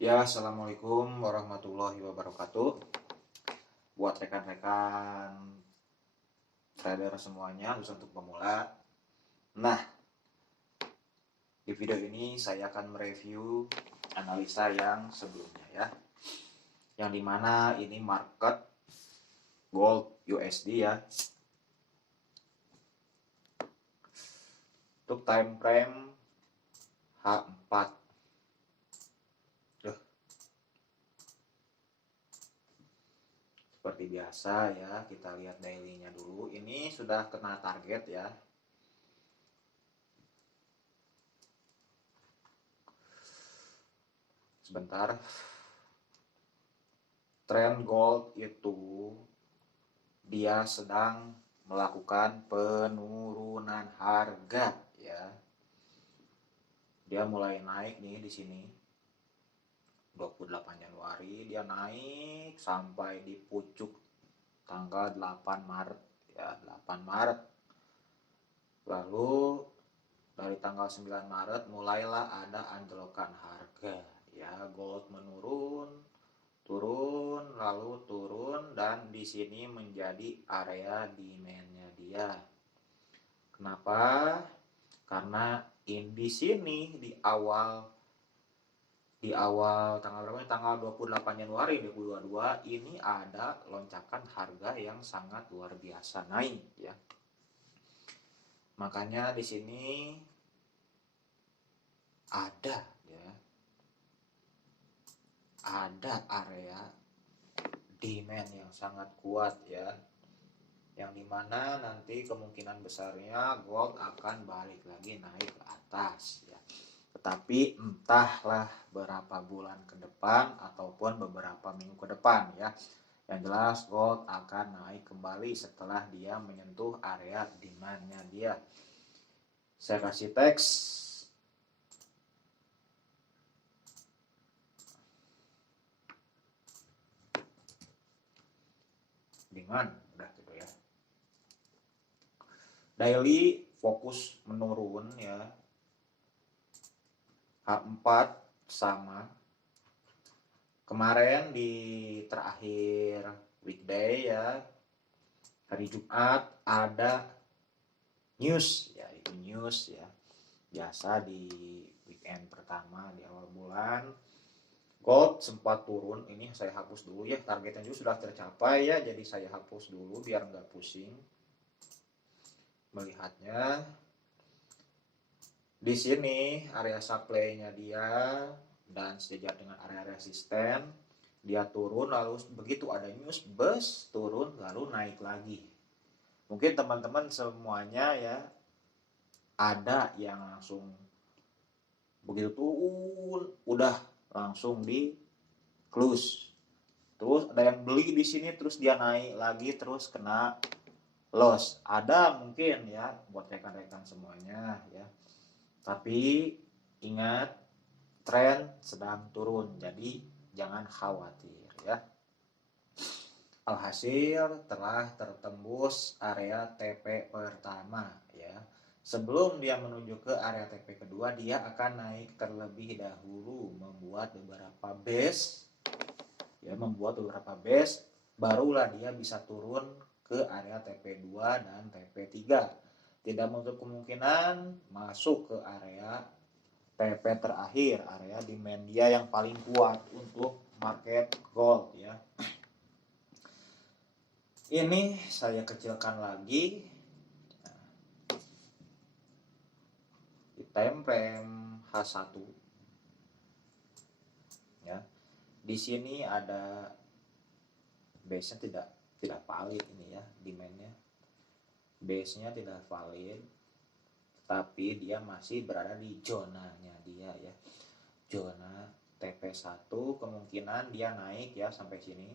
Ya, assalamualaikum warahmatullahi wabarakatuh. Buat rekan-rekan trader semuanya, khusus untuk pemula. Nah, di video ini saya akan mereview analisa yang sebelumnya ya. Yang dimana ini market gold USD ya. Untuk time frame H4. Seperti biasa ya, kita lihat daily-nya dulu. Ini sudah kena target ya. Sebentar. Trend gold itu dia sedang melakukan penurunan harga ya. Dia mulai naik nih di sini. 28 Januari dia naik sampai di pucuk tanggal 8 Maret ya, 8 Maret. Lalu dari tanggal 9 Maret mulailah ada anjlokan harga ya, gold menurun, turun, lalu turun, dan di sini menjadi area demand-nya dia. Kenapa? Karena di sini di awal tanggal berapa? Tanggal 28 Januari 2022 ini ada lonjakan harga yang sangat luar biasa naik ya. Makanya di sini ada ya, ada area demand yang sangat kuat ya, yang dimana nanti kemungkinan besarnya gold akan balik lagi naik ke atas ya. Tetapi entahlah berapa bulan ke depan ataupun beberapa minggu ke depan ya. Yang jelas gold akan naik kembali setelah dia menyentuh area demand-nya dia. Saya kasih teks. Dengan udah gitu ya. Daily fokus menurun ya. H4 sama. Kemarin di terakhir weekday ya, hari Jumat ada news ya, itu news ya. Biasa di weekend pertama di awal bulan gold sempat turun. Ini saya hapus dulu ya, targetnya juga sudah tercapai ya, jadi saya hapus dulu biar nggak pusing melihatnya. Di sini area supply-nya dia dan sejajar dengan area resisten, dia turun lalu begitu ada news bus turun lalu naik lagi. Mungkin teman-teman semuanya ya ada yang langsung begitu turun udah langsung di close. Terus ada yang beli di sini terus dia naik lagi terus kena loss. Ada mungkin ya buat rekan-rekan semuanya ya. Tapi ingat tren sedang turun, jadi jangan khawatir ya. Alhasil telah tertembus area TP pertama ya. Sebelum dia menuju ke area TP kedua, dia akan naik terlebih dahulu membuat beberapa base ya, barulah dia bisa turun ke area TP2 dan TP3. Tidak menutup kemungkinan masuk ke area TP terakhir, area demand dia yang paling kuat untuk market gold ya. Ini saya kecilkan lagi di time frame H1 ya. Di sini ada base-nya tidak valid ini ya, demand-nya. Base-nya tidak valid, tapi dia masih berada di zonanya dia ya. Zona TP1 kemungkinan dia naik ya sampai sini.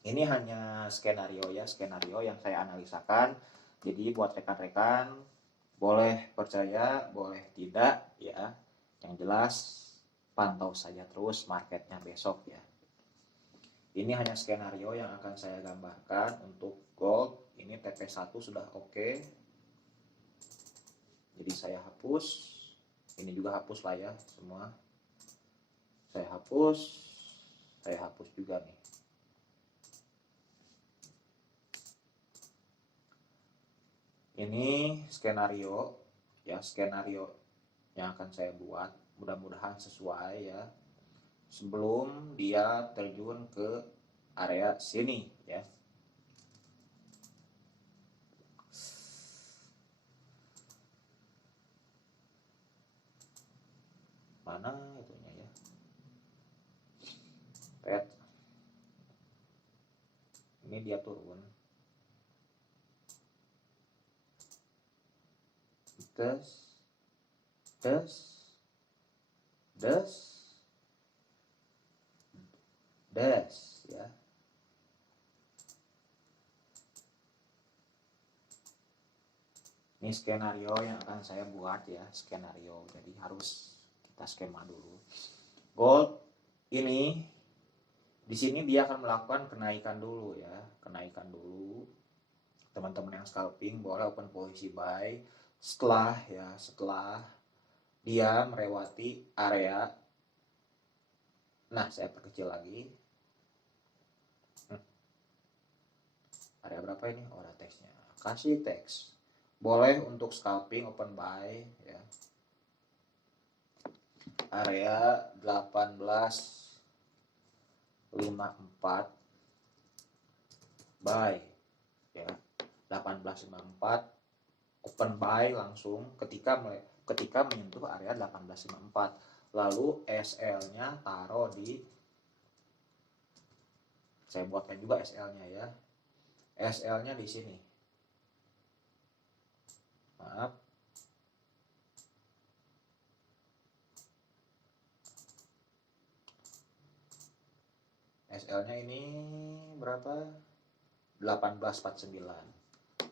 Ini hanya skenario ya, skenario yang saya analisakan. Jadi buat rekan-rekan boleh percaya, boleh tidak ya. Yang jelas pantau saja terus marketnya besok ya. Ini hanya skenario yang akan saya gambarkan untuk gold. Ini TP1 sudah oke. Jadi saya hapus. Ini juga hapus lah ya semua. saya hapus juga nih. Ini skenario ya, skenario yang akan saya buat, mudah-mudahan sesuai ya, sebelum dia terjun ke area sini ya. Mana itunya ya, pet ini dia turun, des des des des ya. Ini skenario yang akan saya buat ya, skenario, jadi harus kita skema dulu. Gold ini di sini dia akan melakukan kenaikan dulu ya, kenaikan dulu. Teman-teman yang scalping boleh open posisi buy setelah dia melewati area. Nah, saya perkecil lagi. Area berapa ini? Oh, ada teksnya. Kasih teks. Boleh untuk scalping open buy ya. Area 1854 buy ya. 1854 open buy langsung ketika menyentuh area 1854. Lalu SL-nya taruh di, saya buatkan juga SL-nya ya. SL-nya di sini. Maaf. SL-nya ini berapa? 1849.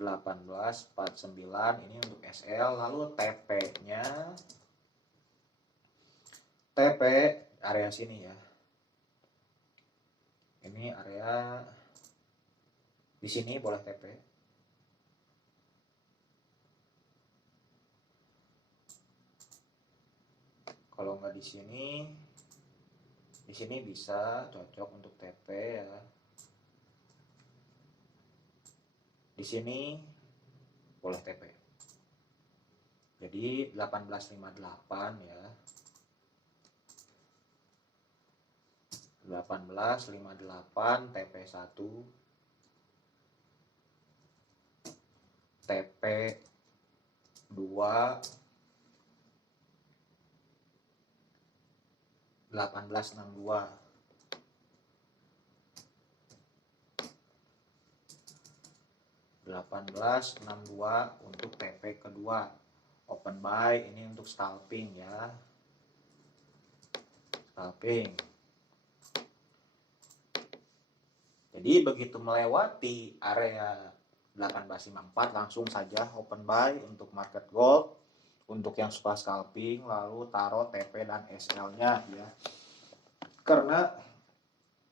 1849 ini untuk SL. Lalu TP-nya, TP area sini ya. Ini area di sini boleh TP. Kalau nggak di sini bisa cocok untuk TP ya. Di sini boleh TP. Jadi 1858 ya. 1858 TP1, TP2, 1862. 1862 untuk TP kedua. Open buy ini untuk scalping ya. Scalping. Jadi begitu melewati area 1854 langsung saja open buy untuk market gold. Untuk yang suka scalping lalu taruh TP dan SL-nya ya. Karena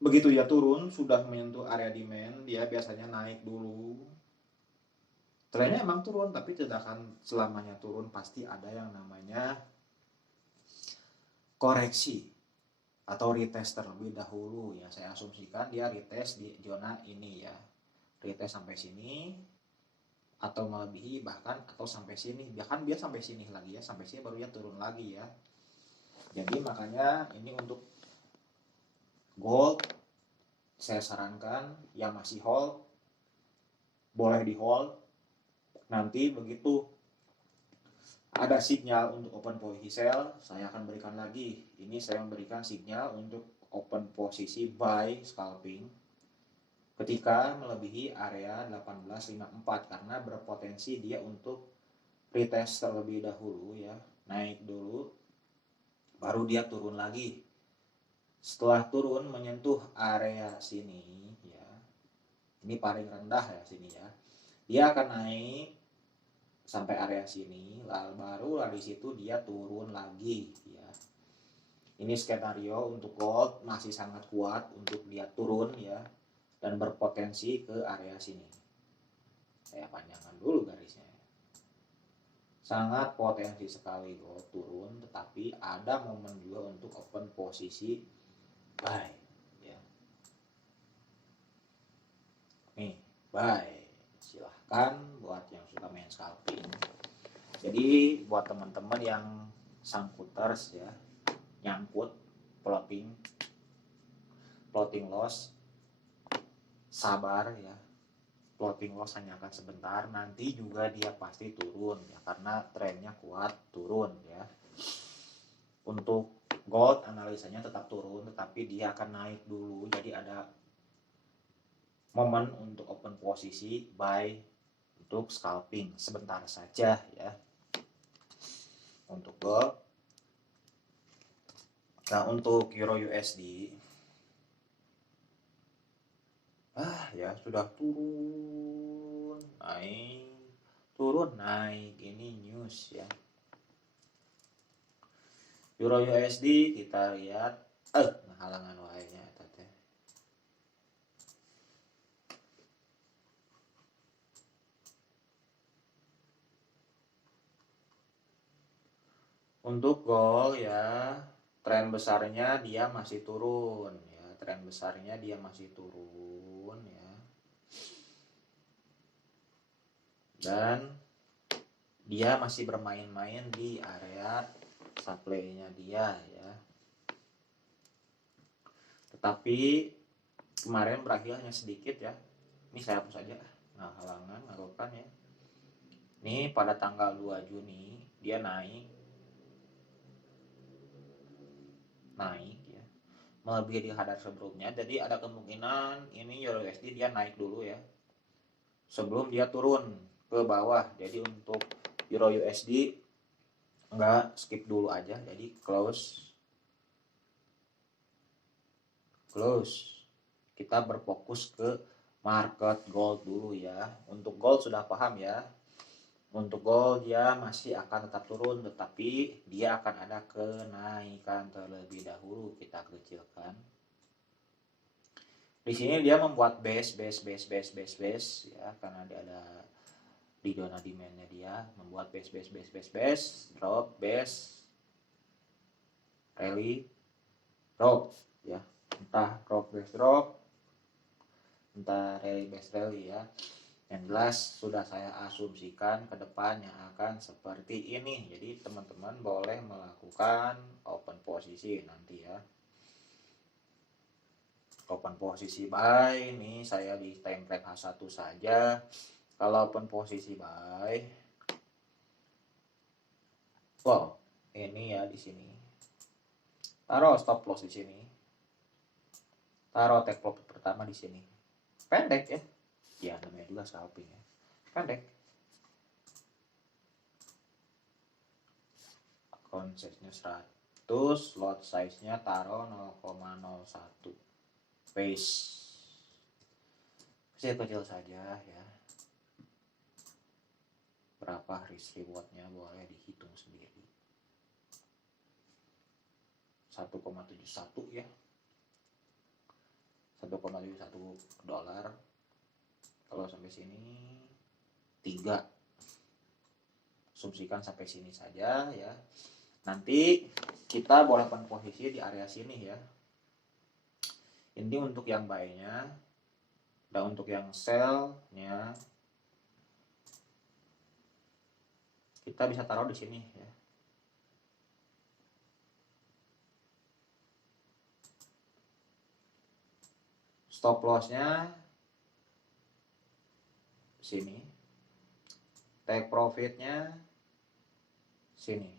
begitu ya turun sudah menyentuh area demand, dia biasanya naik dulu. Trennya emang turun, tapi tidak akan selamanya turun, pasti ada yang namanya koreksi atau retest terlebih dahulu ya. Saya asumsikan dia retest di zona ini ya, retest sampai sini atau melebihi bahkan, atau sampai sini, bahkan dia sampai sini lagi ya, sampai sini baru dia turun lagi ya. Jadi makanya ini untuk gold saya sarankan yang masih hold boleh di hold. Nanti begitu ada sinyal untuk open posisi sell, saya akan berikan lagi. Ini saya memberikan sinyal untuk open posisi buy scalping ketika melebihi area 1854 karena berpotensi dia untuk retest terlebih dahulu ya, naik dulu baru dia turun lagi. Setelah turun menyentuh area sini ya, ini paling rendah ya sini ya, dia akan naik sampai area sini, lalu baru dari situ dia turun lagi ya. Ini skenario untuk gold masih sangat kuat untuk dia turun ya, dan berpotensi ke area sini. Saya panjangkan dulu garisnya. sangat potensi sekali gold turun, tetapi ada momen juga untuk open posisi buy ya. Nih buy, silahkan buat yang suka main scalping. Jadi buat teman-teman yang sangkuters ya, nyangkut floating loss, sabar ya. Floating loss hanya akan sebentar, nanti juga dia pasti turun ya, karena trennya kuat turun ya. Untuk gold analisanya tetap turun, tetapi dia akan naik dulu, jadi ada momen untuk open posisi buy untuk scalping sebentar saja ya untuk gold. Nah untuk Euro USD ya sudah turun naik, ini news ya. Euro USD kita lihat halangan wae-nya eta teh. Untuk gold ya, tren besarnya dia masih turun ya, ya. Dan dia masih bermain-main di area supply-nya dia ya. Tetapi kemarin berakhir hanya sedikit ya. Ini saya hapus aja. Nah, halangan ngarukan ya. Ini pada tanggal 2 Juni dia naik ya. Melebihi di hadar sebelumnya. Jadi ada kemungkinan ini Euro USD dia naik dulu ya. Sebelum dia turun ke bawah. Jadi untuk Euro USD enggak, skip dulu aja. Jadi close. Kita berfokus ke market gold dulu ya. Untuk gold sudah paham ya. Untuk gold dia masih akan tetap turun, tetapi dia akan ada kenaikan terlebih dahulu. Kita kecilkan. Di sini dia membuat base ya, karena dia ada di zona demand-nya dia membuat base, drop, base, rally, drop ya. Entah drop, base, drop, entah rally, base, rally ya. Yang jelas sudah saya asumsikan ke depan yang akan seperti ini. Jadi teman-teman boleh melakukan open posisi nanti ya. Open posisi buy, ini saya di time frame H1 saja. Kalau open posisi buy, wow, ini ya di sini. Taruh stop loss di sini. Taruh take profit pertama di sini. Pendek ya. Ya namanya juga scalping ya. Pendek. Account size-nya 100, lot size-nya taruh 0,01. Base. Kecil saja ya. Berapa risk reward-nya boleh dihitung sendiri. 1,71 ya. 1,71 dolar. Kalau sampai sini 3. Asumsikan sampai sini saja ya. Nanti kita boleh open posisi di area sini ya. Ini untuk yang buy-nya. Dan untuk yang sell-nya kita bisa taruh di sini ya. Stop loss-nya sini. Take profit-nya sini.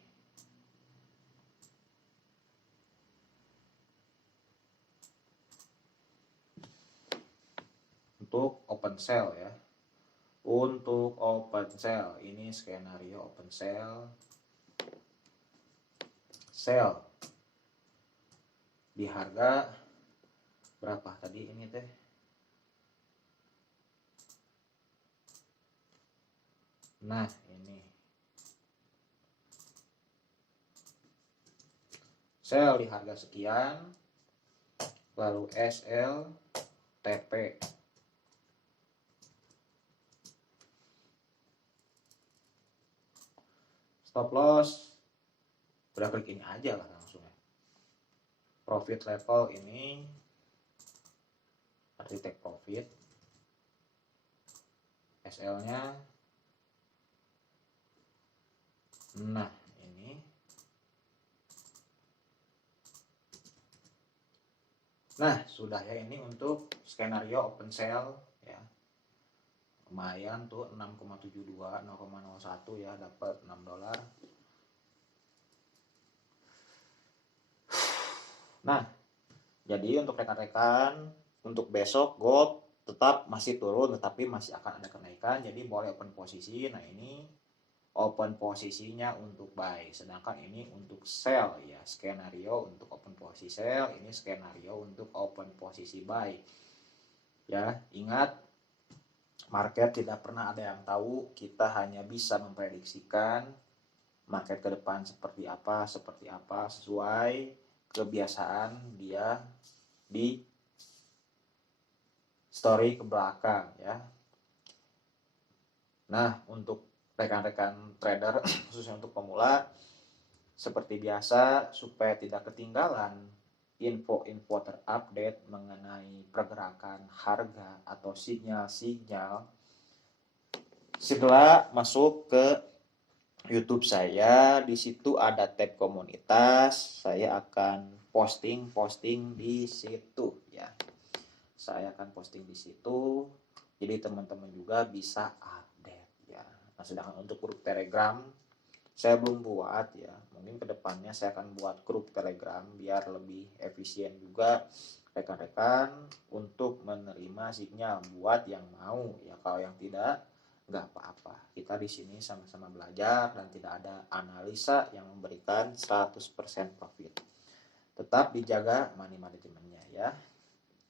Untuk open sell ya. Untuk open sell, ini skenario open sell. Sell di harga berapa tadi ini teh? Nah, ini. Sell di harga sekian. Lalu SL TP. Stop loss udah klik ini aja lah langsung ya. Profit level ini arti take profit, SL nya nah ini. Nah sudah ya, ini untuk skenario open sale ya, lumayan tuh 6,72 0,01 ya, dapat $6. Nah jadi untuk rekan-rekan, untuk besok gold tetap masih turun tetapi masih akan ada kenaikan, jadi boleh open posisi. Nah ini open posisinya untuk buy, sedangkan ini untuk sell ya, skenario untuk open posisi sell, ini skenario untuk open posisi buy ya. Ingat, market tidak pernah ada yang tahu, kita hanya bisa memprediksikan market ke depan seperti apa sesuai kebiasaan dia di story ke belakang ya. Nah untuk rekan-rekan trader khususnya untuk pemula, seperti biasa supaya tidak ketinggalan info-info terupdate mengenai pergerakan harga atau sinyal-sinyal, segera masuk ke YouTube saya. Di situ ada tab komunitas, saya akan posting di situ ya. Saya akan posting di situ, jadi teman-teman juga bisa update ya. Nah sedangkan untuk grup Telegram saya belum buat ya, mungkin kedepannya saya akan buat grup Telegram biar lebih efisien juga rekan-rekan untuk menerima sinyal buat yang mau ya. Kalau yang tidak, nggak apa-apa, kita di sini sama-sama belajar dan tidak ada analisa yang memberikan 100% profit. Tetap dijaga money manajemennya ya.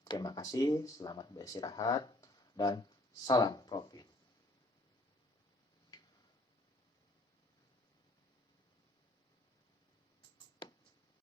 Terima kasih, selamat beristirahat dan salam profit.